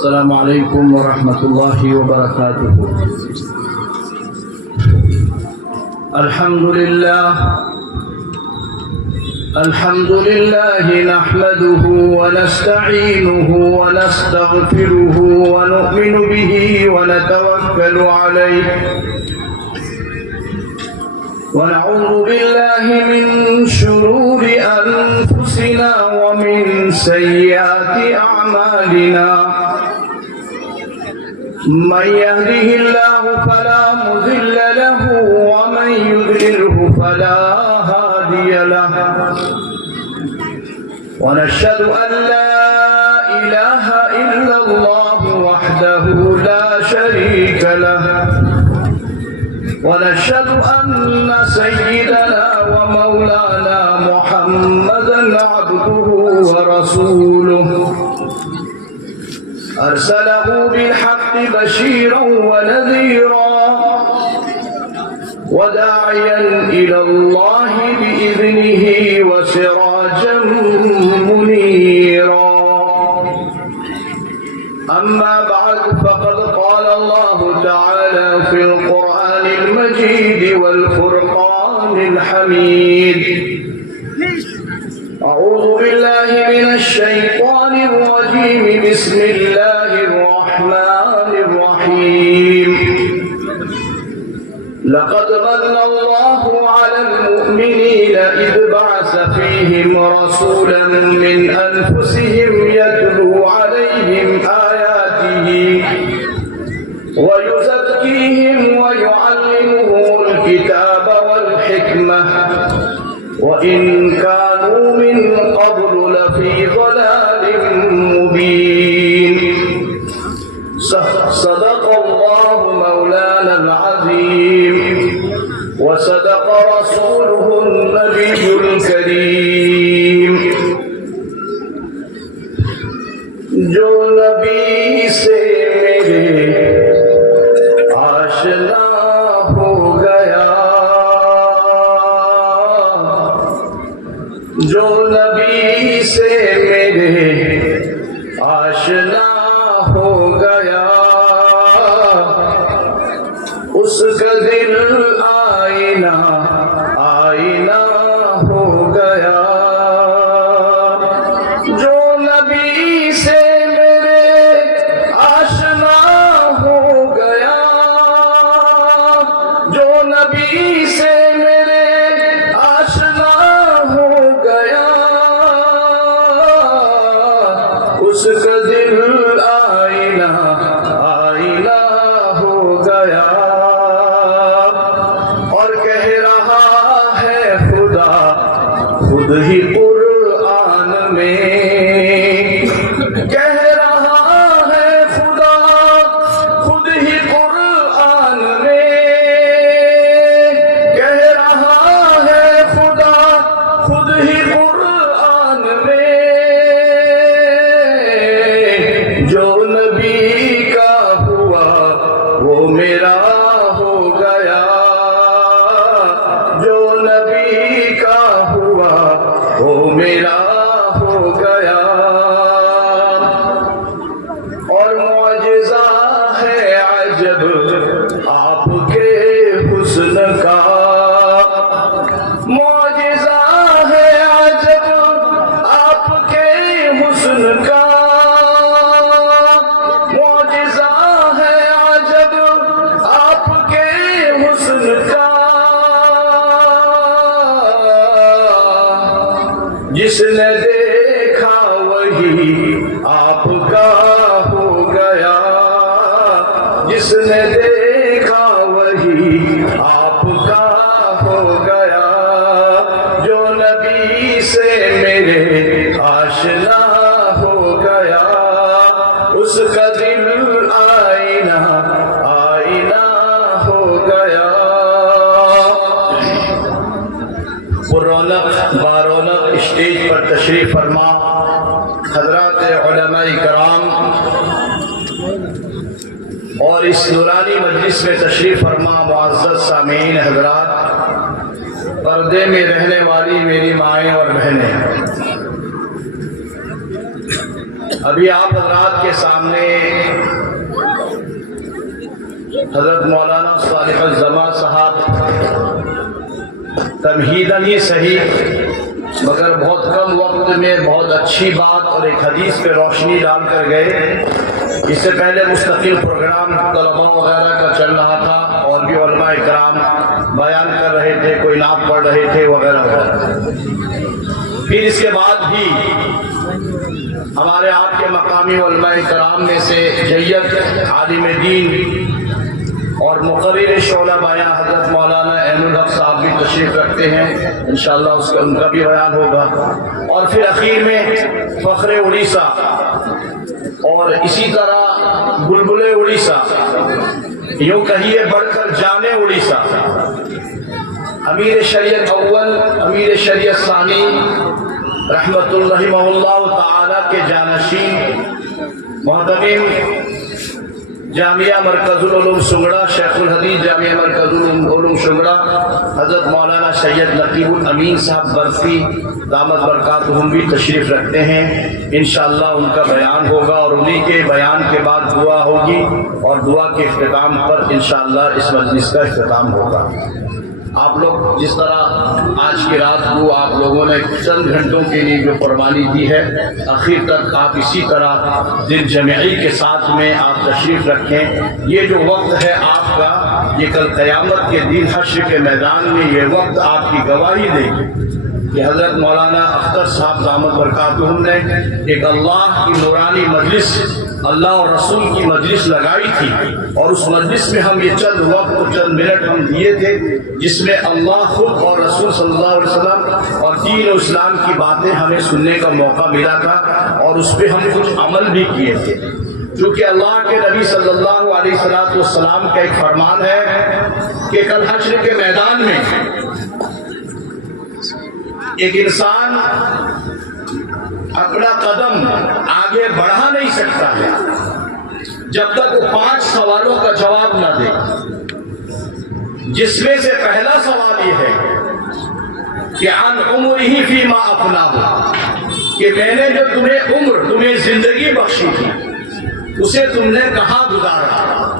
السلام عليكم ورحمة الله وبركاته. الحمد لله نحمده ونستعينه ونستغفره ونؤمن به ونتوكل عليه ونعوذ بالله من شرور أنفسنا ومن سيئات أعمالنا من يهده الله فلا مضل له ومن يضلله فلا هادي له ونشهد أن لا إله إلا الله وحده لا شريك له ونشهد أن سيدنا ومولانا محمدا عبده ورسوله أرسله بالحق بشيرا ونذيرا وداعيا إلى الله بإذنه وسراجا منيرا أما بعد فقد قال الله تعالى في القرآن المجيد والفرقان الحميد أعوذ بالله من الشيطان الرجيم بسم الله الرحمن الرحيم لقد من الله على المؤمنين إذ بعث فيهم رسولا من أنفسهم يتلو عليهم آياته ويزكيهم ويعلمهم الكتاب والحكمة وإن كانوا من قبل لفي ضلال مبين صدق الله مولانا العظيم وصدق رسوله النبي الكريم جو نبی سے میرے آشنا ہو گیا جو نبی سے میرے آشنا ہو گیا اس کا دل آئینہ آئینہ ہو گیا جو نبی سے میرے آشنا ہو گیا جو نبی سے میرے آشنا ہو گیا اس کا دل آئینہ آئینہ ہو گیا اور کہہ رہا ہے خدا خود ہی قرآن میں کہہ رہا ہے خدا خود ہی قرآن میں کہہ رہا ہے خدا خود ہی قرآن میں جو نبی کا ہوا وہ میرا ہو گیا جو نبی کا ہوا وہ میرا ہو گیا اور معجزہ ہے عجب آپ کے حسن کا معجزہ ہے عجب آپ کے حسن کا معجزہ ہے عجب آپ کے حسن کا جس نے دیکھا وہی آپ کا ہو گیا جس نے دیکھا وہی آپ کا ہو گیا جو نبی سے میرے آشنا ہو گیا اس کا دل آئینہ آئینہ ہو گیا رونق بارونق اسٹیج پر تشریف فرما حضرات علماء کرام اور اس نورانی مجلس میں تشریف فرما معزز سامعین حضرات، پردے میں رہنے والی میری مائیں اور بہنیں، ابھی آپ حضرات کے سامنے حضرت مولانا صالح الزماں صاحب تمہیداً ہی صحیح مگر بہت کم وقت میں بہت اچھی بات اور ایک حدیث پہ روشنی ڈال کر گئے. اس سے پہلے مستقل پروگرام طلباء وغیرہ کا چل رہا تھا اور بھی علماء اکرام بیان کر رہے تھے, کوئی نعت پڑھ رہے تھے وغیرہ وغیرہ. پھر اس کے بعد بھی ہمارے آپ کے مقامی علماء اکرام میں سے جید عالم دین اور مقرر شعلہ بیان حضرت مولانا احمد الحق صاحب بھی تشریف رکھتے ہیں, انشاءاللہ ان کا بھی بیان ہوگا. اور پھر اخیر میں فخر اڑیسہ اور اسی طرح بلبل اڑیسہ, یوں کہیے بڑھ کر جانے اڑیسہ, امیر شریعت اول امیر شریعت ثانی رحمت اللہ تعالی کے جانشین محترم جامعہ مرکز العلوم سنگڑا, شیخ الحدیث جامعہ مرکز العلوم سنگڑا حضرت مولانا سید نقیب الامین صاحب برفی دامت برکاتہم بھی تشریف رکھتے ہیں. انشاءاللہ ان کا بیان ہوگا اور انہی کے بیان کے بعد دعا ہوگی اور دعا کے اختتام پر انشاءاللہ اس مجلس کا اختتام ہوگا. آپ لوگ جس طرح آج کی رات کو آپ لوگوں نے چند گھنٹوں کے لیے جو قربانی دی ہے, آخر تک آپ اسی طرح دل جمعی کے ساتھ میں آپ تشریف رکھیں. یہ جو وقت ہے آپ کا, یہ کل قیامت کے دن حشر کے میدان میں یہ وقت آپ کی گواہی دے گی کہ حضرت مولانا اختر صاحب دامت برکاتہم نے ایک اللہ کی نورانی مجلس, اللہ اور رسول کی مجلس لگائی تھی, اور اس مجلس میں ہم یہ چند وقت اور چند منٹ ہم دیے تھے جس میں اللہ خود اور رسول صلی اللہ علیہ وسلم اور دین و اسلام کی باتیں ہمیں سننے کا موقع ملا تھا, اور اس پہ ہم کچھ عمل بھی کیے تھے. چونکہ اللہ کے نبی صلی اللہ علیہ وسلم کا ایک فرمان ہے کہ کل حشر کے میدان میں ایک انسان اپنا قدم آگے بڑھا نہیں سکتا ہے جب تک وہ 5 سوالوں کا جواب نہ دے, جس میں سے پہلا سوال یہ ہے کہ عن عمرہ فیما افناہ, کہ میں نے جو تمہیں زندگی بخشی تھی اسے تم نے کہاں گزارا.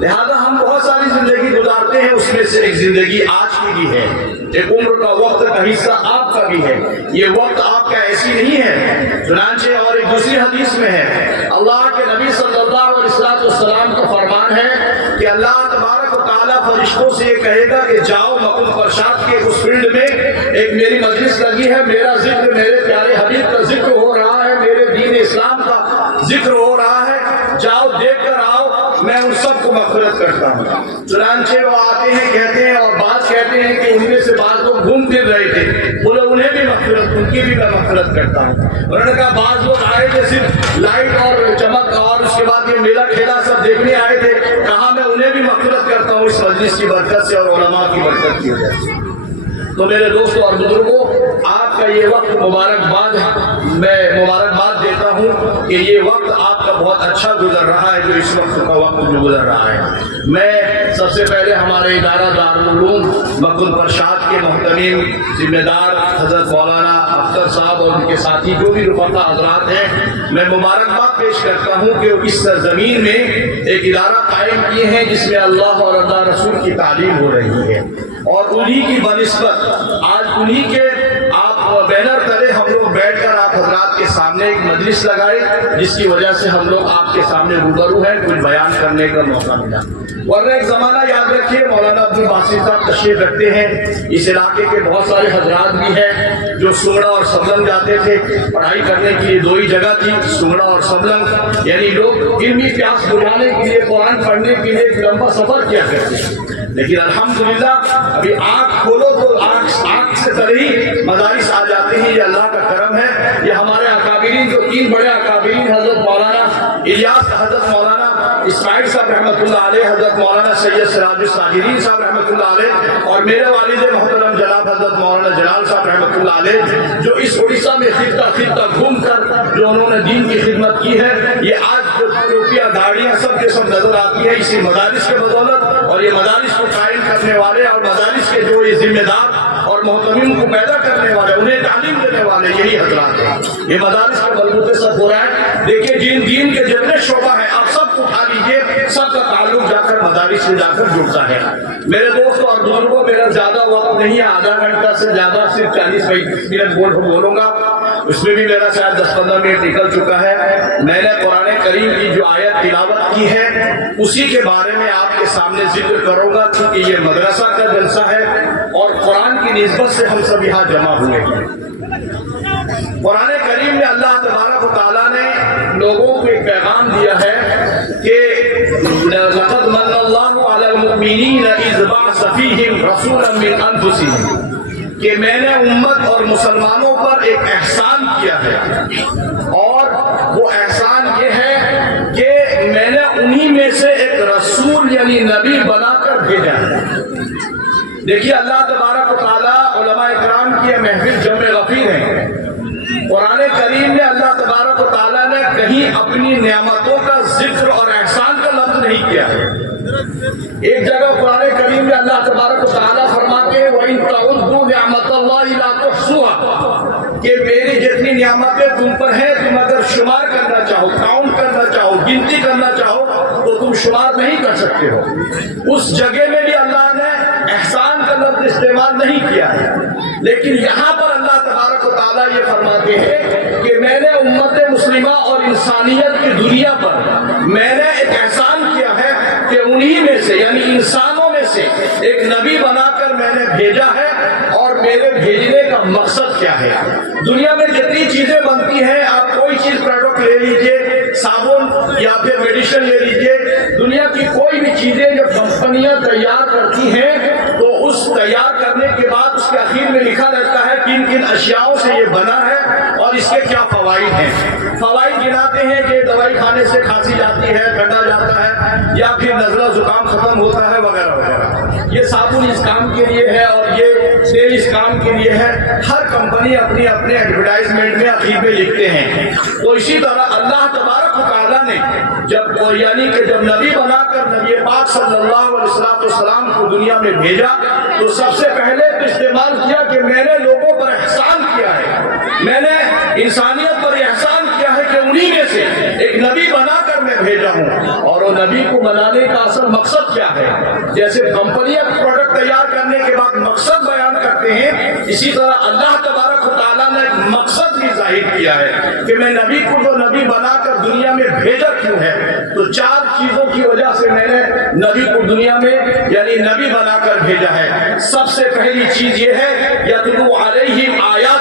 لہذا ہم بہت ساری زندگی گزارتے ہیں, اس میں سے ایک زندگی آج کی بھی ہے, ایک عمر کا وقت کا حصہ آپ کا بھی ہے. یہ وقت آپ کا ایسی نہیں ہے. چنانچہ اور ایک دوسری حدیث میں ہے, اللہ کے نبی صلی اللہ علیہ وسلم کا فرمان ہے کہ اللہ تبارک و تعالیٰ فرشتوں سے یہ کہے گا کہ جاؤ مقبول فرشاد کے اس فیلڈ میں ایک میری مجلس لگی ہے, میرا ذکر, میرے پیارے حبیب کا ذکر ہو رہا ہے, میرے دین اسلام کا ذکر ہو رہا ہے, جاؤ دیکھ کر آؤ, میں ان سب کو مغفرت کرتا ہوں. چنانچہ وہ آتے ہیں کہتے ہیں, اور بعض کہتے ہیں کہ ان میں سے بعض لوگ گھوم پھر رہے تھے, بولے انہیں بھی مغفرت, ان کی بھی میں مغفرت کرتا ہوں. انہوں نے کہا بعض لوگ آئے تھے صرف لائٹ اور چمک اور اس کے بعد یہ میلہ کھیلا سب دیکھنے آئے تھے, کہا میں انہیں بھی مغفرت کرتا ہوں اس مجلس کی برکت سے اور علماء کی برکت کی وجہ سے. تو میرے دوستوں اور بزرگوں, آپ کا یہ وقت مبارکباد, میں مبارکباد دیتا ہوں کہ یہ وقت آپ کا بہت اچھا گزر رہا ہے جو اس وقت کا وقت جو گزر رہا ہے. میں سب سے پہلے ہمارے ادارہ دارالعلوم مقبول فرشاد کے محترم ذمہ دار حضرت مولانا اختر صاحب اور ان کے ساتھی جو بھی رفقا حضرات ہیں, میں مبارکباد پیش کرتا ہوں کہ اس سرزمین میں ایک ادارہ قائم کیے ہیں جس میں اللہ اور اللہ رسول کی تعلیم ہو رہی ہے, اور انہی کی بنسبت آج انہی کے آپ بینر تلے ہم لوگ بیٹھ کر آپ حضرات کے سامنے ایک مجلس لگائے, جس کی وجہ سے ہم لوگ آپ کے سامنے روبرو ہیں, کچھ بیان کرنے کا موقع ملا. ورنہ ایک زمانہ یاد رکھیے, مولانا عبدالباسط صاحب تشریف رکھتے ہیں, اس علاقے کے بہت سارے حضرات بھی ہیں جو سنگڑا اور سبلنگ جاتے تھے پڑھائی کرنے کے لیے. 2 ہی جگہ تھی, سنگڑا اور سبلنگ, یعنی لوگ علمی پیاس بجھانے کے لیے, قرآن پڑھنے کے لیے ایک لمبا سفر کیا کرتے ہیں. لیکن الحمدللہ ابھی آنکھ کھولو تو آنکھ سے تلے مدارس آ جاتے ہیں. یہ اللہ کا کرم ہے. یہ ہمارے اکابرین, جو 3 بڑے اکابرین, حضرت مولانا الیاس, حضرت مولانا اسماعیل صاحب رحمۃ اللہ علیہ, حضرت مولانا سید سراج الساجدین صاحب رحمۃ اللہ علیہ, اور میرے والد محترم جناب حضرت مولانا جلال صاحب رحمۃ اللہ علیہ, جو اس اڑیسہ میں خطہ گھوم کر جو انہوں نے دین کی خدمت کی ہے. یہ آج جو ٹوپیاں داڑیاں سب کے سب نظر آتی ہے اسی مدارس کے بدولت, اور یہ مدارس کو قائم کرنے والے اور مدارس کے جو یہ ذمہ دار اور محتمین کو پیدا کرنے والے, انہیں تعلیم دینے والے یہی حضرات ہیں. یہ مدارس کے بلبوتے سب ہو رہا ہے. دیکھیے جن دین کے جتنے شعبہ ہیں آپ سب کو اٹھا لیجیے، سب کا تعلق جا کر مدارس سے جا کر جڑتا ہے۔ میرے دوستوں اور بزرگوں، میرا زیادہ وقت نہیں ہے، آدھا گھنٹہ سے زیادہ صرف 40 منٹ بولوں گا، اس میں بھی میرا شاید 10-15 منٹ نکل چکا ہے۔ میں نے قرآن کریم کی جو آیت تلاوت کی ہے اسی کے بارے میں آپ کے سامنے ذکر کروں گا، کیونکہ یہ مدرسہ کا جلسہ ہے اور قرآن کی نسبت سے ہم سب یہاں جمع ہوئے ہیں۔ قرآن کریم میں اللہ تبارک و تعالیٰ نے لوگوں کو ایک پیغام دیا ہے کہ لقد من اللہ علی المؤمنین اذ بعث فیہم رسولا من انفسہم، کہ میں نے امت اور مسلمانوں پر ایک احسان کیا ہے، اور وہ احسان یہ ہے کہ میں نے انہی میں سے ایک رسول یعنی نبی بنا کر بھیجا ہے۔ دیکھیے اللہ تبارک و تعالیٰ علماء اکرام کی محفل جمع غفیر ہے۔ قرآن کریم میں اللہ تبارک و تعالیٰ نے کہیں اپنی نعمتوں کا ذکر اور احسان کا لفظ نہیں کیا ہے۔ ایک جگہ قرآن کریم میں اللہ تبارک و تعالیٰ فرماتے ہیں وَإِن تَعُدُّوا نِعْمَتَ اللَّهِ لَا تُحْصُوهَا، کہ میری جتنی نعمتیں تم پر ہیں تم اگر شمار کرنا چاہو، کاؤنٹ کرنا چاہو، گنتی کرنا چاہو تو تم شمار نہیں کر سکتے ہو۔ اس جگہ میں بھی اللہ نے احسان کا لفظ استعمال نہیں کیا ہے، لیکن یہاں پر اللہ تبارک و تعالیٰ یہ فرماتے ہیں کہ میں نے امت مسلمہ اور انسانیت کی دنیا پر میں نے ایک احسان کیا ہے کہ انہی میں سے یعنی انسانوں میں سے ایک نبی بنا کر میں نے بھیجا ہے۔ اور میرے بھیجنے کا مقصد کیا ہے؟ دنیا میں جتنی چیزیں بنتی ہیں، آپ کوئی چیز پروڈکٹ لے لیجئے، صابن یا پھر میڈیسن لے لیجئے، دنیا کی کوئی بھی چیزیں جب کمپنیاں تیار کرتی ہیں تو اس تیار کرنے کے بعد اس کے آخر میں لکھا رہتا ہے کن کن اشیاءوں سے یہ بنا ہے اور اس کے کیا فوائد ہیں۔ فوائد گناتے ہیں کہ دوائی کھانے سے کھانسی جاتی ہے، ٹھنڈا جاتا ہے، یا پھر نزلہ زکام ختم ہوتا ہے وغیرہ وغیرہ۔ یہ صابن اس کام کے لیے ہے اور یہ تیل اس کام کے لیے ہے۔ ہر کمپنی اپنی اپنے ایڈورٹائزمنٹ میں آخر میں لکھتے ہیں۔ تو اسی طرح اللہ تبارک و تعالیٰ نے جب نبی بنا کر نبی پاک صلی اللہ علیہ وسلم کو دنیا میں بھیجا تو سب سے پہلے تو استعمال کیا کہ میں نے لوگوں پر احسان کیا ہے، میں نے انسانیت پر احسان کیا ہے کہ انہی میں سے ایک نبی بنا کر میں بھیجا ہوں۔ اور وہ نبی کو بنانے کا اصل مقصد کیا ہے؟ جیسے کمپنیاں پروڈکٹ تیار کرنے کے بعد مقصد بیان کرتے ہیں، اسی طرح اللہ تبارک و تعالیٰ نے ایک مقصد بھی ظاہر کیا ہے کہ میں نبی کو جو نبی بنا کر دنیا میں بھیجا کیوں ہے؟ تو 4 چیزوں کی وجہ سے میں نے نبی کو دنیا میں یعنی نبی بنا کر بھیجا ہے۔ سب سے پہلی چیز یہ ہے یتلو علیہم آیاتہ،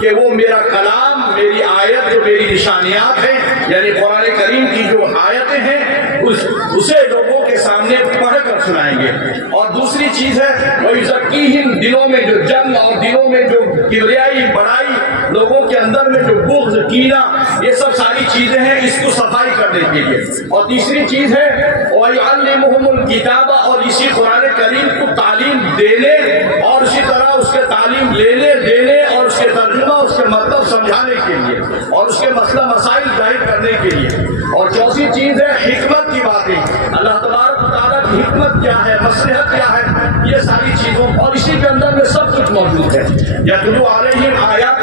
کہ وہ میرا کلام، میری آیت جو میری نشانیات ہیں یعنی قرآن کریم کی جو آیتیں ہیں اسے لوگوں کے سامنے پڑھ کر سنائیں گے۔ اور دوسری چیز ہے وَيُزَكِّيهِمْ، دلوں میں جو جنگ اور دلوں میں جو کبریائی بڑائی، لوگوں کے اندر میں جو بغض کینہ، یہ سب ساری چیزیں ہیں، اس کو صفائی کرنے کے لیے۔ اور تیسری چیز ہے وَيُعَلِّمُهُمُ الْكِتَابَ، اور اسی قرآن کریم کو تعلیم دینے اور اسی طرح اس کے تعلیم لینے دینے اور اس کے ترجمہ اس کے مطلب سمجھانے کے لیے اور اس کے مسئلہ مسائل ظاہر کرنے کے لیے۔ اور چوتھی چیز ہے حکمت کی باتیں، اللہ تبارک و تعالیٰ کی حکمت کیا ہے، مصلحت کیا ہے، یہ ساری چیزوں اور اسی کے اندر میں سب کچھ موجود ہے۔ یتلو علیہم آیاتہ،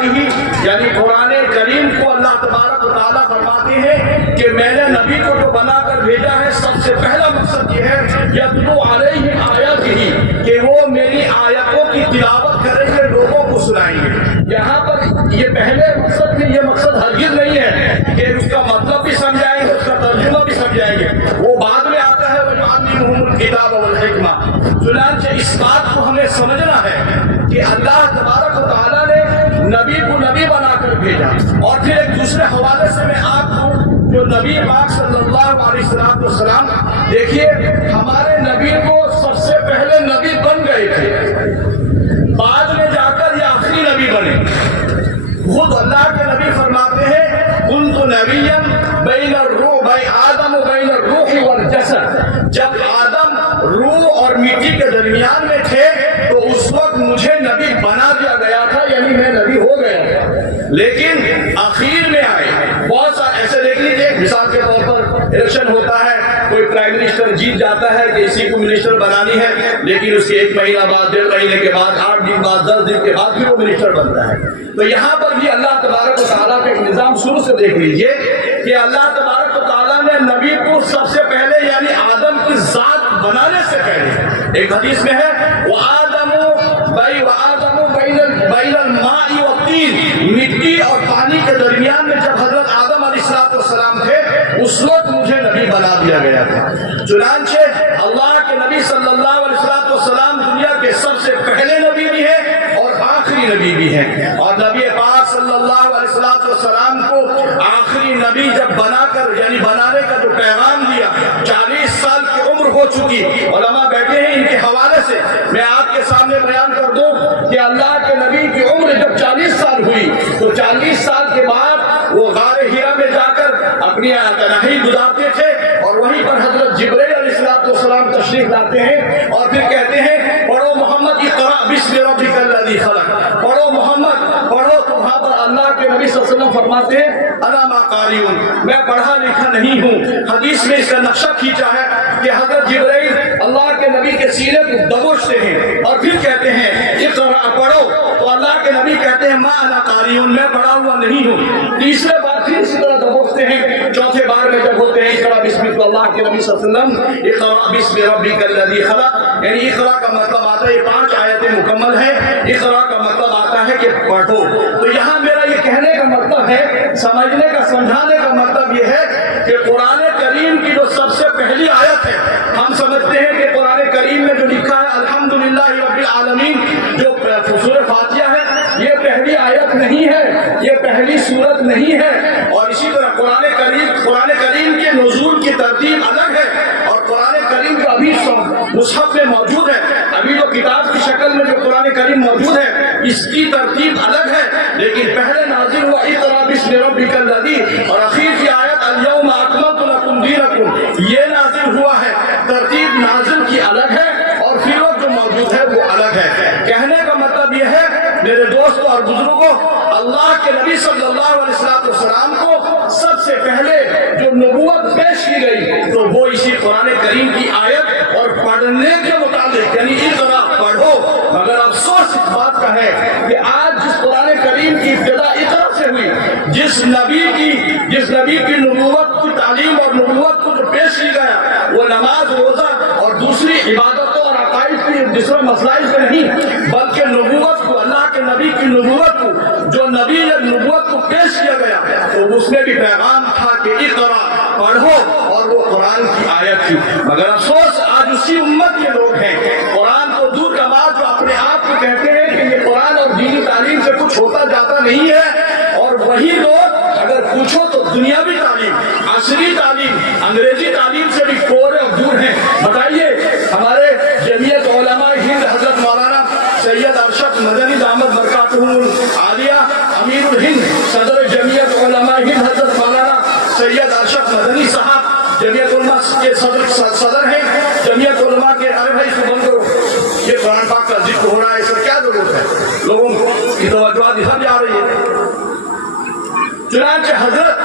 یعنی قرآن کریم کو اللہ تبارک و تعالیٰ فرماتے ہیں کہ میں نے نبی کو جو بنا کر بھیجا ہے، سب سے پہلا مقصد یہ ہے یتلو علیہم آیاتہ، کہ وہ میری آیتوں کی تلاوت کریں گے، لوگوں کو سنائیں گے۔ یہاں پر یہ پہلے مقصد میں یہ مقصد ہرگز نہیں ہے کہ اس کا مطلب بھی سمجھائیں گے، اس کا ترجمہ بھی سمجھائیں گے، وہ بعد میں آتا ہے وَيُعَلِّمُهُمُ الْكِتَابَ وَالْحِکْمَةَ۔ چنانچہ اس بات کو ہمیں سمجھنا ہے کہ اللہ تبارک و تعالیٰ نے نبی کو نبی بنا کر بھیجا۔ اور پھر ایک دوسرے حوالے سے میں آپ کو جو نبی پاک صلی اللہ علیہ وسلم، دیکھیے ہمارے نبی کو سب سے پہلے نبی بن گئے تھے، بعد میں جا کر یہ آخری نبی بنے۔ خود اللہ کے نبی فرماتے ہیں كنت نبیا بین الروح بین آدم و بین الروح والجسد، جب آدم روح اور مٹی کے درمیان میں تھے تو اس وقت مجھے نبی بنا دیا گیا تھا، یعنی میں نبی ہو گیا تھا۔ لیکن آخر میں آئے بہت سارے ایسے دیکھ لیجیے، مثال کے طور پر الیکشن ہوتا ہے، کوئی پرائم منسٹر جیت جاتا ہے کہ اسی کو منسٹر بنانی ہے، لیکن اس کے 1 مہینہ بعد، 1.5 مہینے کے بعد، 8 دن بعد، 10 دن کے بعد پھر وہ منسٹر بنتا ہے۔ تو یہاں پر بھی اللہ تبارک و تعالیٰ کا ایک نظام شروع سے دیکھ لیجیے کہ اللہ تبارک و تعالیٰ نے نبی کو سب سے پہلے یعنی آدم کی ذات بنانے سے پہلے، ایک حدیث میں ہے وَآدَمُ بَيْنَ الْمَاءِ وَالطِّينِ، مٹی اور پانی کے درمیان میں جب حضرت آدم علیہ السلام تھے اس وقت مجھے نبی بنا دیا گیا تھا۔ چنانچہ اللہ کے نبی صلی اللہ علیہ وسلم دنیا کے سب سے پہلے نبی بھی ہیں اور آخری نبی بھی ہیں، اور نبی پاک صلی اللہ علیہ وسلم کو آخری نبی جب بنا کر یعنی بنانے کا جو پیغام دیا، 40 سال کی عمر ہو چکی، علماء بیٹھے ہیں ان کے حوالے سے میں آپ کے سامنے بیان کر دوں کہ اللہ کے نبی کی عمر جب 40 سال ہوئی تو 40 سال کے بعد وہ غار ہرا میں جا کر اپنی تنہائی گزارتے تھے، اور وہیں پر حضرت جبرائیل علیہ السلام تشریف لاتے ہیں اور پھر کہتے ہیں پڑھو محمد اقرأ بسم ربک الذی خلق، پڑھو محمد پڑھو۔ تو وہاں پر اللہ کے نبی صلی اللہ علیہ وسلم فرماتے ہیں انا ما قاری، میں پڑھا لکھا نہیں ہوں۔ حدیث میں اس کا نقشہ کھینچا ہے کہ حضرت جبرائیل اللہ کے نبی کے سینے کو دبوچتے ہیں اور پھر کہتے ہیں اقرأ پڑھو، تو اللہ کے نبی کہتے ہیں ما انا قاری، میں پڑھا ہوا نہیں ہوں۔ تیسرے بار پھر اسی طرح دبوچتے ہیں، چوتھے بار میں جب ہوتے ہیں اقرأ بسم، تو اللہ کے نبی صلی اللہ علیہ وسلم اقرأ بسم ربک الذی خلق، یعنی اقرأ کا مطلب آتا ہے 5 آیتیں مکمل ہیں، اقرأ کا مطلب آتا ہے کہ پڑھو۔ تو یہاں میرا یہ کہنے کا مطلب ہے، سمجھنے کا سمجھانے کا مطلب یہ ہے کہ قرآن کریم کی جو سب سے پہلی آیت ہے، ہم سمجھتے ہیں کہ قرآن کریم میں جو لکھا ہے الحمدللہ رب العالمین، جو سورہ فاتحہ ہے، یہ پہلی آیت نہیں ہے، یہ پہلی سورت نہیں ہے، اور اسی طرح قرآن کریم کے نزول کی ترتیب الگ ہے، اور قرآن کریم جو ابھی مصحف میں موجود ہے، ابھی جو کتاب کی شکل میں جو قرآن کریم موجود ہے اس کی ترتیب الگ ہے، لیکن پہلے نازل ہوا اقرأ بسم ربک الذی، اور اخیر کی آیت الیوم اکملت لکم دینکم، یہ نازل ہوا ہے، ترتیب نازل کی الگ ہے اور پھر جو موجود ہے وہ الگ ہے۔ کہنے کا مطلب یہ ہے میرے دوستوں اور بزرگوں، اللہ کے نبی صلی اللہ علیہ وسلم کو سب سے پہلے جو نبوت پیش کی گئی تو وہ اسی قرآن کریم کی آیت اور پڑھنے کے متعلق یعنی اقرأ پڑھو، مگر افسوس اس بات کا ہے کہ آج جس قرآن کریم کی ابتدا اقرأ سے ہوئی، جس نبی کی نبوت کی تعلیم اور نبوت کو جو پیش کی گیا وہ نماز، روزہ اور دوسری عبادتوں اور عقائد کی دوسرے مسائل میں نہیں، بلکہ نبوت کو، اللہ کے نبی کی نبوت کو، جو نبی نے نبوت کو پیش کیا گیا تو اس میں بھی پیغام تھا کہ اقرأ پڑھو، اور وہ قرآن کی آیت تھی۔ مگر افسوس آج اسی امت کے لوگ ہیں، قرآن کو دور کا بات جو اپنے آپ کو کہتے ہیں کہ یہ قرآن اور دینی تعلیم سے کچھ ہوتا جاتا نہیں ہے، اور وہی لوگ اگر پوچھو تو دنیاوی تعلیم، عصری تعلیم، انگریزی تعلیم سے بھی کور اور دور ہیں۔ بتائیے ہمارے جمعیت علماء ہند حضرت مولانا سید ارشد مدنی دامت برکاتہ عالیہ، امیر الہند صدر جمعیت علماء ہند حضرت مولانا سید ارشد مدنی صاحب جمعیت علماء کے صدر ہیں، جمعیت علماء کے، ارے بھائی کو بند کرو، یہ قرآن پاک کا ذکر ہو رہا ہے، اس کا کیا ضرورت ہے؟ لوگوں کی توجہ ادھر جا رہی ہے۔ چنانچہ حضرت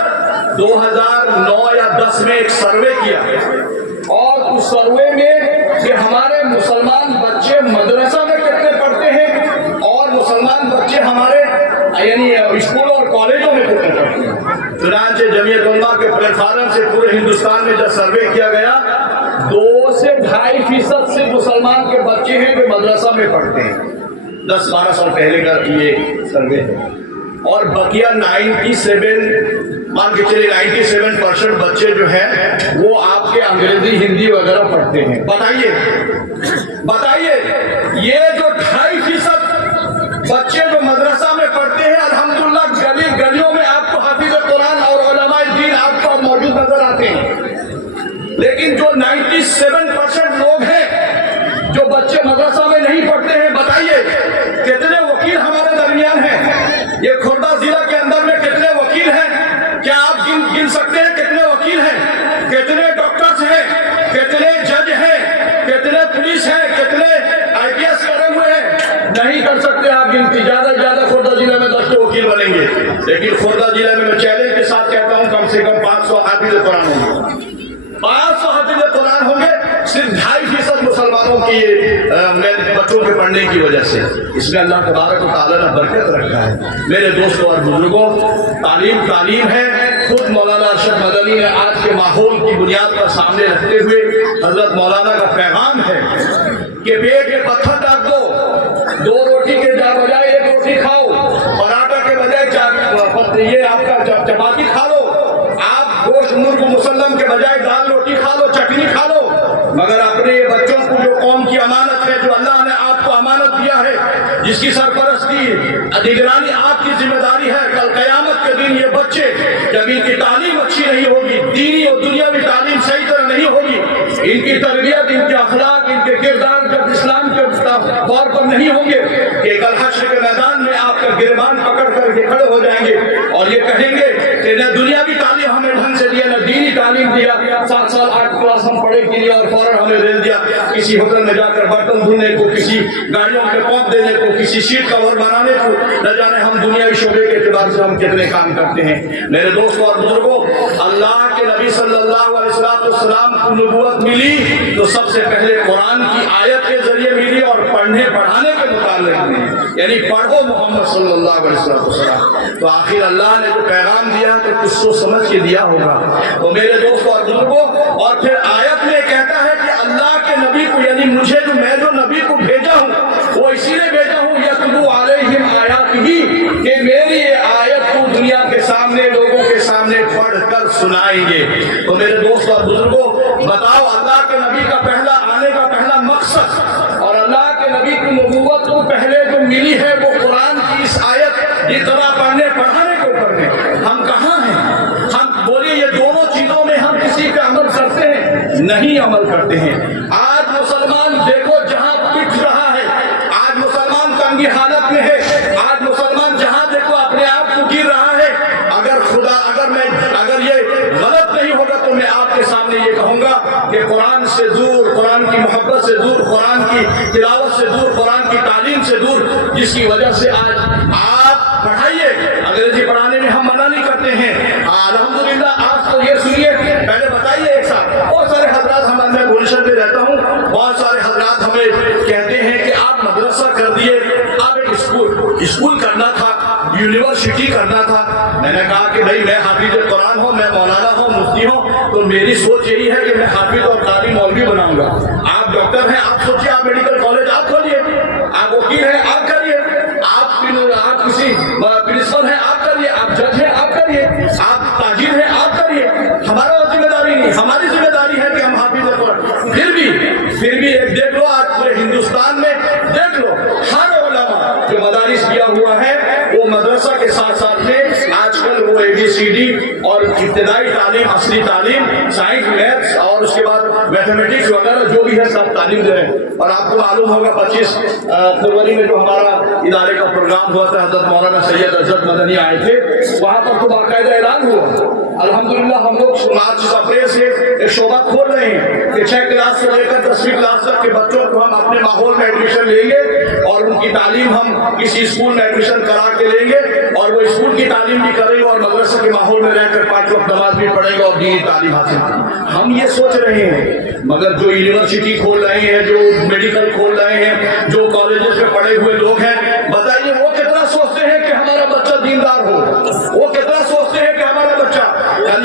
2009 یا 10 میں ایک سروے کیا، اور اس سروے میں کہ ہمارے مسلمان بچے مدرسہ میں کتنے پڑھتے ہیں اور مسلمان بچے ہمارے یعنی اسکولوں اور کالجوں میں کتنے پڑھتے ہیں۔ چنانچہ جمعیت علماء کے پلیٹ فارم سے پورے ہندوستان میں جب سروے کیا گیا 2 سے 2.5% سے مسلمان کے بچے ہیں جو مدرسہ میں پڑھتے ہیں، 10-12 سال پہلے کا یہ سروے ہے، اور بقیہ 97% بچے جو ہیں وہ آپ کے انگریزی ہندی وغیرہ پڑھتے ہیں۔ بتائیے یہ جو 2.5% بچے جو مدرسہ میں پڑھتے ہیں، الحمدللہ گلیوں میں آپ کو حافظ قرآن اور علماء دین آپ کو موجود نظر آتے ہیں، لیکن جو 97% لوگ ہیں جو بچے مدرسہ میں نہیں پڑھتے ہیں، بتائیے کتنے وکیل ہمارے درمیان ہیں؟ یہ کھوردہ ضلع کے اندر میں کتنے وکیل ہیں؟ کیا آپ گن سکتے ہیں کتنے وکیل ہیں؟ کتنے ڈاکٹرز ہیں؟ کتنے جج ہیں؟ کتنے پولیس ہیں؟ کتنے IPS کرے ہوئے ہیں؟ نہیں کر سکتے آپ گنتی۔ زیادہ سے زیادہ کھوردہ ضلع میں 10 وکیل بنیں گے، لیکن کھوردہ ضلع میں چیلنج کے ساتھ کہتا ہوں کم سے کم 500 حافظ قرآن ہوں گے، 500 حافظ قرآن ہوں گے، صرف 2.5% مسلمانوں کی بچوں کے پڑھنے کی وجہ سے۔ اس میں اللہ تبارک و تعالیٰ نے برکت رکھا ہے۔ میرے دوستوں اور بزرگوں، تعلیم ہے، خود مولانا ارشد مدنی نے آج کے ماحول کی بنیاد پر سامنے رکھتے ہوئے حضرت مولانا کا پیغام ہے کہ پیٹ کے پتھر ڈاک دو روٹی کے بجائے ایک روٹی کھاؤ، پراٹھا کے بجائے یہ آپ کا چپاتی کھا لو، آپ گوشت مرغ مسلم کے بجائے دال روٹی کھا لو، چٹنی کھا لو، مگر اپنے بچوں کو جو قوم کی امانت ہے، جو اللہ نے آپ کو امانت دیا ہے، جس کی سرپرستی نگرانی آپ کی ذمہ داری ہے، کل قیامت کے دن یہ بچے جب ان کی تعلیم اچھی نہیں ہوگی، دینی اور دنیاوی تعلیم صحیح طرح نہیں ہوگی، ان کی تربیت، ان کے اخلاق، ان کے کردار جب اسلام کے طور پر نہیں ہوں گے کہ کل حشر کے میدان میں آپ کا گریبان پکڑ کر کے کھڑے ہو جائیں گے اور یہ کہیں گے کہ نہ دنیاوی تعلیم ہمیں ڈھنگ سے دیا، نہ دینی تعلیم دیا، 7 سال 8 کلاس ہم پڑھے کے لیے اور فوراً ہمیں دے دیا کسی ہوٹل میں جا کر برتن دھونے کو، کسی گاڑیوں کے پمپ دینے کو، کسی سیٹ کور بنانے کو، نہ جانے ہم دنیاوی شعبے کے اعتبار سے ہم کتنے کام کرتے ہیں۔ میرے دوستوں اور بزرگوں، اللہ کے نبی صلی اللہ علیہ وسلم کو نبوت ملی تو سب سے پہلے قرآن کی آیت کے ذریعے ملی اور پڑھنے پڑھانے کے متعلق میں، یعنی پڑھو محمد صلی اللہ علیہ وسلم۔ تو آخر اللہ نے جو پیغام دیا تو کچھ سوچ سمجھ کے دیا ہوگا۔ تو میرے دوستوں اور بزرگوں، اور پھر آیت میں کہتا ہے کہ اللہ کے نبی کو، یعنی مجھے میں جو نبی کو بھیجا ہوں وہ اسی لیے بھیجا ہوں یتلو علیہم آیاتہ، کہ میری یہ آیت کو دنیا کے سامنے، لوگوں کے سامنے پڑھ کر سنائیں گے۔ تو میرے دوستوں اور بزرگوں، بتاؤ اللہ کے نبی کا پہلا آنے کا پہلا مقصد اور اللہ کے نبی کی نبوت کو پہلے جو ملی ہے وہ قرآن کی اس آیت جتنا پڑھنے پڑھانے کے اوپر ہے۔ ہم کہاں ہیں؟ ہم بولیے یہ دونوں چیزوں میں ہم کسی پہ عمل کرتے ہیں؟ نہیں عمل کرتے ہیں۔ آج مسلمان دیکھو جہاں پٹ رہا ہے، آج مسلمان تنگی حالت میں ہے، آج مسلمان جہاں دیکھو اپنے آپ کو گر رہا ہے۔ اگر یہ غلط نہیں ہوگا تو میں آپ کے سامنے یہ کہوں گا کہ قرآن سے دور، قرآن کی محبت سے دور، قرآن کی تلاوت سے دور، قرآن کی تعلیم سے دور، جس کی وجہ سے آج آپ پڑھائیے، انگریزی پڑھانے میں ہم منع نہیں کرتے ہیں، الحمدللہ۔ آپ تو یہ سنیے، پہلے بتائیے ایک ساتھ، بہت سارے حضرات، میں گلشن میں رہتا ہوں، بہت سارے حضرات ہمیں کہتے ہیں کہ آپ مدرسہ کر دیے، آپ ایک اسکول کرنا تھا، یونیورسٹی کرنا تھا۔ میں نے کہا کہ بھائی میں حافظ قرآن ہوں، میں مولانا ہوں، مفتی ہوں، تو میری سوچ یہی ہے کہ میں حافظ اور قاری مولوی بناؤں گا۔ آپ ڈاکٹر ہیں، آپ سوچیے، آپ میڈیکل کالج آپ کھولیے، آپ وکیل ہیں آپ کریے، آپ کسی پرنسپل ہیں آپ کریے، آپ جج ہیں آپ کریے، آپ تاجر ہیں آپ کریے، ہمارا ذمہ داری نہیں، ہماری ذمہ داری ہے کہ ہم حافظ قرآن۔ پھر بھی ایک دیکھ لو، آج پورے ہندوستان میں دیکھ لو، ہر علماء جو مدارس کیا ہوا ہے وہ مدرسہ کے ساتھ ساتھ میں آج کل وہ ABCD اور ابتدائی تعلیم، اصلی تعلیم، سائنس، میتھس اور اس کے بعد میتھمیٹکس وغیرہ جو بھی ہے سب تعلیم دے رہے ہیں۔ اور آپ کو معلوم ہوگا 25 فروری میں جو ہمارا ادارے کا پروگرام ہوا تھا، حضرت مولانا سید ارشد مدنی آئے تھے، وہاں پر تو باقاعدہ اعلان ہوا۔ الحمدللہ ہم لوگ مارچ اپریل سے ایک شعبہ کھول رہے ہیں کہ 6 کلاس سے لے کر 10ویں کلاس تک کے بچوں کو ہم اپنے ماحول میں ایڈمیشن لیں گے اور ان کی تعلیم ہم کسی اسکول میں ایڈمیشن کرا کے لیں گے اور وہ اسکول کی تعلیم بھی کرے گا اور مدرسے کے ماحول میں رہ کر 5 وقت نماز بھی پڑھے گا اور دینی تعلیم حاصل کرے گا۔ ہم یہ سوچ رہے ہیں، مگر جو یونیورسٹی کھول رہے ہیں، جو میڈیکل کھول رہے ہیں، جو کالجز میں پڑھے ہوئے لوگ ہیں، بتائیے وہ کتنا سوچتے ہیں کہ ہمارا بچہ دیندار ہو، وہ کتنا سوچتے ہیں کہ ہمارا بچہ،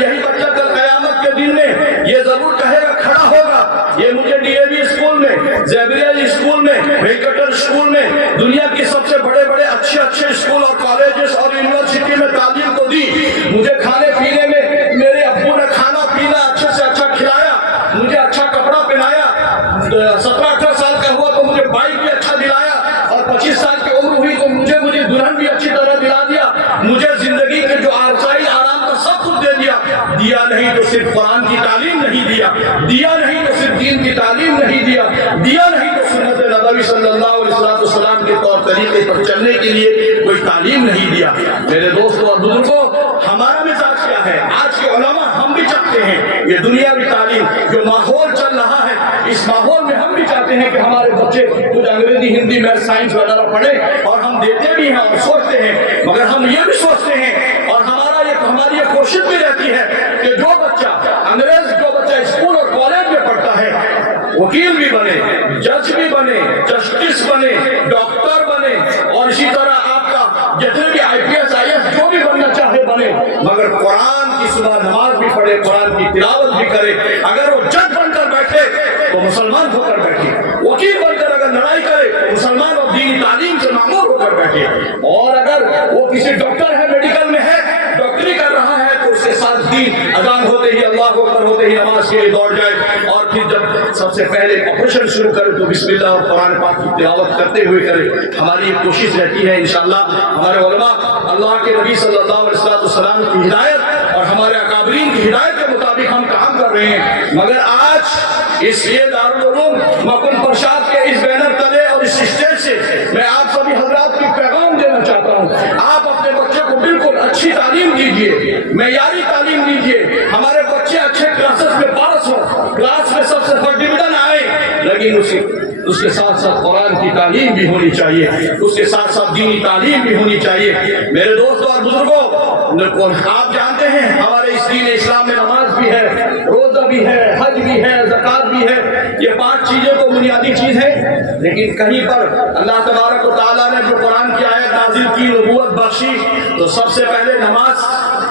یہی بچہ کل قیامت کے دن میں یہ ضرور کہے گا، کھڑا ہوگا، یہ مجھے DAV اسکول میں، زیبریل اسکول میں، وینکٹر اسکول میں، دنیا کی سب سے بڑے اچھے اسکول اور کالجز اور یونیورسٹی میں تعلیم کو دی، مجھے کھانے پینے میں میرے ابو نے کھانا پینا اچھے سے اچھا کھلایا، مجھے اچھا کپڑا پہنایا، 17-18 سال کا ہوا تو مجھے بائک بھی اچھا دلایا اور 25 سال کی عمر ہوئی تو مجھے دلہن بھی اچھی طرح دلا دیا، مجھے زندگی کے جو آرائش آرام کا سب کچھ دے دیا نہیں تو صرف قرآن کی تعلیم نہیں دیا نہیں تو صرف دین کی تعلیم نہیں دیا نہیں تو سنت نبوی صلی اللہ علیہ وسلم کے طور طریقے پر چلنے کے لیے کوئی تعلیم نہیں دیا۔ میرے دوستوں اور بزرگوں، ہمارا مزاج کیا ہے؟ آج کے علماء ہم بھی چاہتے ہیں یہ دنیاوی تعلیم جو ماحول چل رہا ہے، اس ماحول میں ہم بھی چاہتے ہیں کہ ہمارے بچے کچھ انگریزی، ہندی، میتھ، سائنس وغیرہ پڑھیں اور ہم دیتے بھی ہیں اور سوچتے ہیں، مگر ہم یہ بھی سوچتے ہیں اور ہماری یہ کوشش بھی رہتی ہے کہ جو بچہ اسکول اور کالج میں پڑھتا ہے وکیل بھی بنے، جج بھی بنے، جسٹس بنے، ڈاکٹر بنے اور اسی طرح آپ کا جتنے بھی IPS IAS جو بھی بننا چاہے بنے، مگر قرآن کی صبح نماز بھی پڑھے, قرآن کی تلاوت بھی کرے, اگر وہ جج بن کر بیٹھے تو مسلمان ہو کر بیٹھے, وکیل بن کر اگر لڑائی کرے مسلمان اور دینی تعلیم سے معمور ہو کر بیٹھے, اور اگر وہ کسی ڈاکٹر ہے, میڈیکل میں ہے, ڈاکٹری کر رہا ہے, تو اس کے ساتھ دین اذان ہوتے ہی, اللہ اکبر ہوتے ہی نماز کے لیے دوڑ جائے, اور پھر جب سب سے پہلے آپریشن شروع کرے تو بسم اللہ اور قرآن پاک کی تلاوت کرتے ہوئے کرے. ہماری یہ کوشش رہتی ہے انشاءاللہ ہمارے علماء اللہ کے نبی صلی اللہ علیہ وسلم کی ہدایت اور ہمارے اکابرین کی ہدایت کے مطابق ہم کام کر رہے ہیں. مگر آج اس لیے دارالعلوم مکن پرشاد کے اس بینر تلے اور اس اسٹیج سے میں آپ سبھی حضرات کو پیغام دینا چاہتا ہوں, آپ اپنے بچوں کو بالکل اچھی تعلیم دیجیے, معیاری تعلیم دیجیے. ہمارے بچے اچھے کلاسز میں پاس ہوں, کلاس میں سب سے فرسٹ ڈویژن آئے, لیکن اس کے ساتھ ساتھ قرآن کی تعلیم بھی ہونی چاہیے, اس کے ساتھ ساتھ دینی تعلیم بھی ہونی چاہیے. میرے دوستوں اور بزرگوں, آپ جانتے ہیں ہمارے اس دین اسلام میں نماز بھی ہے, روزہ بھی ہے, حج بھی ہے, زکات بھی ہے. یہ 5 چیزیں تو بنیادی چیز ہیں, لیکن کہیں پر اللہ تبارک و تعالیٰ نے جو قرآن کی آیت نازل کی, نبوت بخشی, تو سب سے پہلے نماز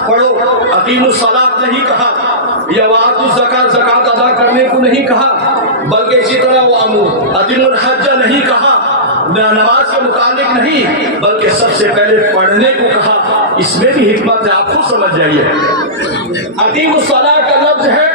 پڑھو, اقیموا الصلاۃ نہیں کہا, یا وآتوا الزکات, زکات ادا کرنے کو نہیں کہا, بلکہ اسی طرح وہ اتموا الحج نہیں کہا, نماز کے متعلق نہیں بلکہ سب سے پہلے پڑھنے کو کہا. اس میں بھی حکمت ہے, آپ خود سمجھ جائیے. اقیموا الصلاۃ کا لفظ ہے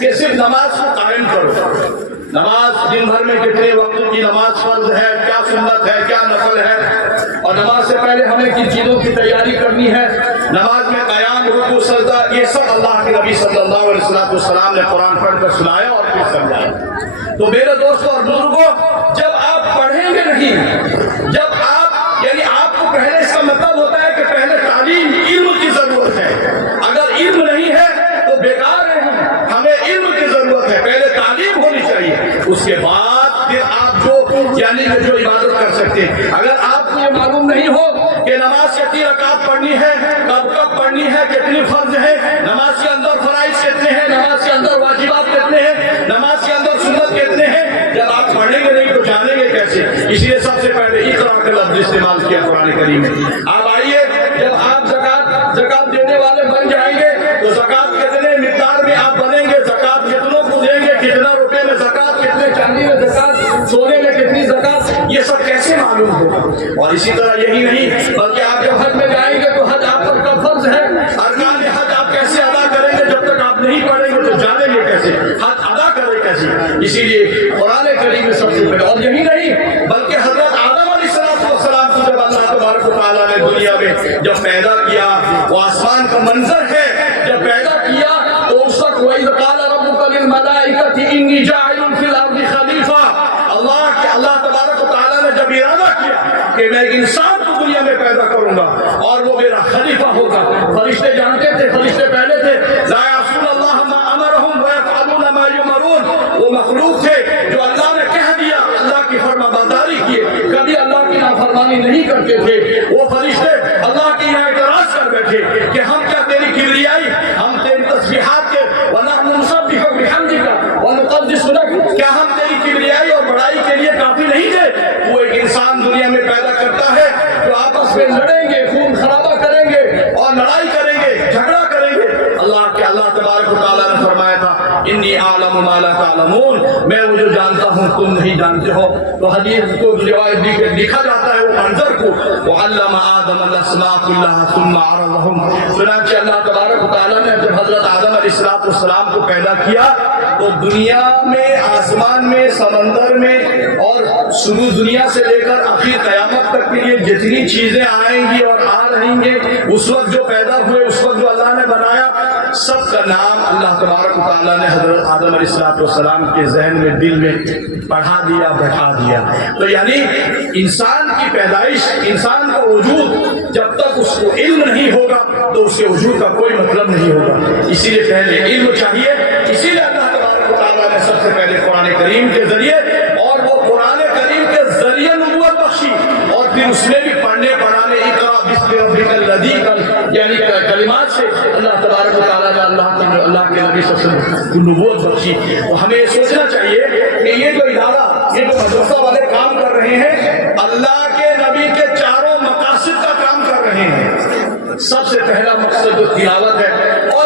کہ صرف نماز کو قائم کرو. نماز دن بھر میں کتنے وقتوں کی نماز فرض ہے, کیا سنت ہے, کیا نفل ہے, اور نماز سے پہلے ہمیں کن چیزوں کی تیاری کرنی ہے. نماز میں قیام, رکوع, سجدہ, یہ سب اللہ کے نبی صلی اللہ علیہ وسلم نے قرآن پڑھ کر سنایا اور پھر سمجھایا. تو میرے دوستوں اور بزرگوں, جب آپ پڑھیں گے نہیں, جب آپ یعنی آپ کو پہلے, اس کا مطلب ہوتا ہے کہ پہلے تعلیم, علم کی ضرورت ہے. اگر علم نہیں ہے تو بیکار ہے, ہمیں علم کی ضرورت ہے, پہلے تعلیم ہونی چاہیے, اس کے بعد پھر آپ جو عبادت کر سکتے ہیں. اگر آپ کو یہ معلوم نہیں ہو کہ نماز کتنی رکعت پڑھنی ہے, کب پڑھنی ہے, کتنی فرض ہے, نماز کے اندر فرائض کتنے ہیں, نماز کے اندر واجبات کتنے ہیں, نماز کے اندر سنت کتنے ہیں, جب آپ پڑھیں گے نہیں تو جانیں گے کیسے. اس لیے سب سے پہلے اقرا کا لفظ استعمال کیا قرآن کریم میں. آپ آئیے, جب آپ زکات دینے والے بن جائیں گے تو زکات کتنے مقدار میں آپ بنیں گے, زکات کتنوں کو دیں گے, کتنا روپے میں زکات, کتنے چاندی میں زکات, سونے میں کتنی زکات, یہ سب کیسے معلوم ہوگا. اور اسی طرح یہی نہیں بلکہ آپ جب حج میں جائیں گے تو حج آپ پر کب فرض ہے, ارکان حج آپ کیسے ادا کریں گے, جب تک آپ نہیں پڑھیں گے تو جانیں گے کیسے, حج ادا کریں کیسے. اسی لیے قرآن کریم میں سب سے پہلے, اور یہی نہیں بلکہ حضرت آدم علیہ السلام کو جب اللہ تبارک و تعالیٰ نے دنیا میں جب پیدا کیا, وہ آسمان کا منظر ہے, جب پیدا کیا تو اس وقت وَإِذْ قَالَ رَبُّكَ لِلْمَلَائِكَةِ إِنِّي جَاعِلٌ فِي الْأَرْضِ خَلِيفَةً. اللہ تبارک و تعالیٰ نے جب ارادہ کیا کہ میں ایک انسان کو دنیا میں پیدا کروں گا اور وہ میرا خلیفہ ہوگا. فرشتے جانتے تھے, فرشتے پہلے تھے, لا يعصون اللہ ما امرهم ويفعلون ما يؤمرون. وہ مخلوق تھے جو اللہ نے کہہ دیا اللہ کی فرما برداری کیے, کبھی اللہ کی نافرمانی نہیں کرتے تھے. وہ فرشتے اللہ کی یہاں اعتراض کر بیٹھے کہ ہم کیا تیری کبریائی, ہم تیری تسبیحات کے وَنَحْنُ نُسَبِّحُ بِحَمْدِكَ وَنُقَدِّسُ لَكَ, کیا ہم تیری کبریائی اور بڑائی کے لیے کافی نہیں تھے. وہ ایک انسان دنیا میں پیدا کرتا ہے جو آپس میں لڑیں گے, خون خرابہ کریں گے اور لڑائی کریں گے, جھگڑا کریں گے. اللہ تبارک و تعالیٰ نے فرمایا تھا انی اعلم ما لا تعلمون, میں وہ جو جانتا ہوں تم نہیں جانتے ہو. تو حدیث کو روایت لکھا جاتا ہے وہ منظر کو, وعلم آدم الاسماء كلها ثم عرضهم. چنانچہ اللہ تبارک و تعالیٰ نے جب حضرت آدم علیہ السلام کو پیدا کیا تو دنیا میں, آسمان میں, سمندر میں اور شروع دنیا سے لے کر آخر قیامت تک کے لیے جتنی چیزیں آئیں گی اور آ رہیں گے, اس وقت جو پیدا ہوئے, اس وقت جو اللہ نے بنایا, سب کا نام اللہ تبارک و تعالیٰ نے حضرت آدم علیہ السلام کے ذہن میں, دل میں پڑھا دیا, بٹھا دیا. تو یعنی انسان کی پیدائش, انسان کا وجود جب تک اس کو علم نہیں ہوگا تو اس کے وجود کا کوئی مطلب نہیں ہوگا. اسی لیے پہلے علم چاہیے. اسی لیے اللہ تبارک و تعالیٰ نے سب سے پہلے قرآن کریم کے ذریعے, اور وہ قرآن کریم کے ذریعے نبوت بخشی, اور پھر اس میں بھی پڑھنے پڑھانے, اقرا بسم ربک الذی, یعنی کلمات سے اللہ تبارک و تعالیٰ نے اللہ کے نبی صلی اللہ علیہ وسلم کو نبوت بخشی. تو ہمیں یہ سوچنا چاہیے کہ یہ جو ادارہ, یہ جو مدرسہ والے کام کر رہے ہیں, اللہ کے نبی کے چاروں مقاصد کا کام کر رہے ہیں. سب سے پہلا مقصد جو تلاوت ہے, اور